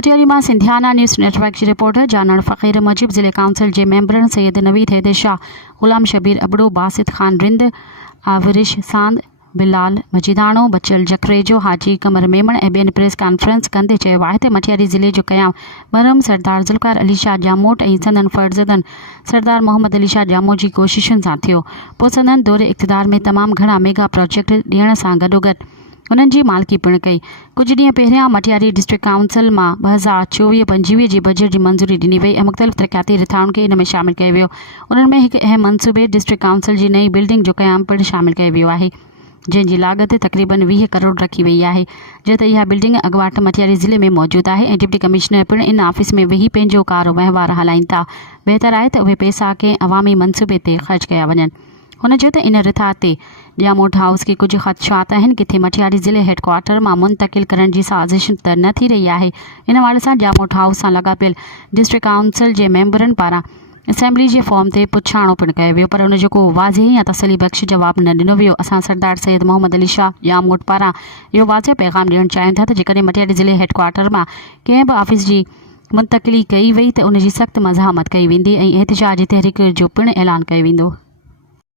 मटियारी मां सिंधियाना news network की रिपोर्टर जानड़ फ़कीर मजीब ज़िले काउंसिल के मेंबरन सैयद नवीद हैदर शाह, गुलाम शबीर अबड़ो, बासित खान रिंद, आविरिश सांद, बिलाल मजीदाणो, बचल जखरेजो, हाजी कमर मेमण ऐं ॿियनि प्रेस कॉन्फ्रेंस कंदे चयो आहे त मटियारी ज़िले जो क़याम मरहम सरदार ज़ुल्फ़िकार अली शाह जामोट ऐं संदन फ़र्ज़ंदन सरदार मोहम्मद अली शाह जामो जी कोशिशुनि सां थियो। पोइ संदन दौरे इक़्तिदार में तमामु घणा मेगा प्रोजेक्ट ॾियण सां गॾोगॾु उन्हनि जी मालिकी पिणु कई। कुझु ॾींहं पहिरियां मटियारी डिस्ट्रिक्ट काउंसिल मां 2024-25 जी बजट जी मंज़ूरी ॾिनी वई ऐं मुख़्तलिफ़ तरक़ियाती रिथाउनि खे इन में शामिल कयो वियो। उन्हनि में हिकु अहम मनसूबे डिस्ट्रिक्ट काउंसिल जी नई बिल्डिंग जो क़याम पिणु शामिल कयो वियो आहे, जंहिंजी लाॻत तक़रीबन 20 करोड़ रखी वई आहे। जो त इहा बिल्डिंग अॻुवाट मटियारी ज़िले में मौजूदु आहे ऐं डिप्टी कमिश्नर पिणु इन ऑफिस में वेही पंहिंजो कारो वहिंवार हलाइनि था। बहितर आहे त उहे पैसा कंहिं अवामी मनसूबे ते ख़र्च कया वञनि। हुन चयो त इन रिथा ते जामोट हाउस के कुछ ख़दशात आहिनि किथे मटियारी ज़िले हेडक्वार्टर मां मुंतकिल करण जी साज़िश त न थी रही आहे। इन वाले सां जामोट हाउस सां लॻापियल डिस्ट्रिक्ट काउंसिल जे मेंबरनि पारां असेंबली जे फॉर्म ते पुछाणो पिणु कयो वियो, पर उनजो को वाज़ेह या तसली बख़्श जवाब न ॾिनो वियो। असां सरदार सैयद मोहम्मद अली शाह जामोट पारां इहो वाज़ेह पैगाम ॾियणु चाहियूं था त जेकॾहिं मटियारी ज़िले हेडक्वार्टर मां कंहिं बि ऑफिस जी मुंतकिली कई वई त उनजी सख़्त मज़ामत कई वेंदी ऐं एहतिजाज तहरीक जो पिणु ऐलान कयो वेंदो।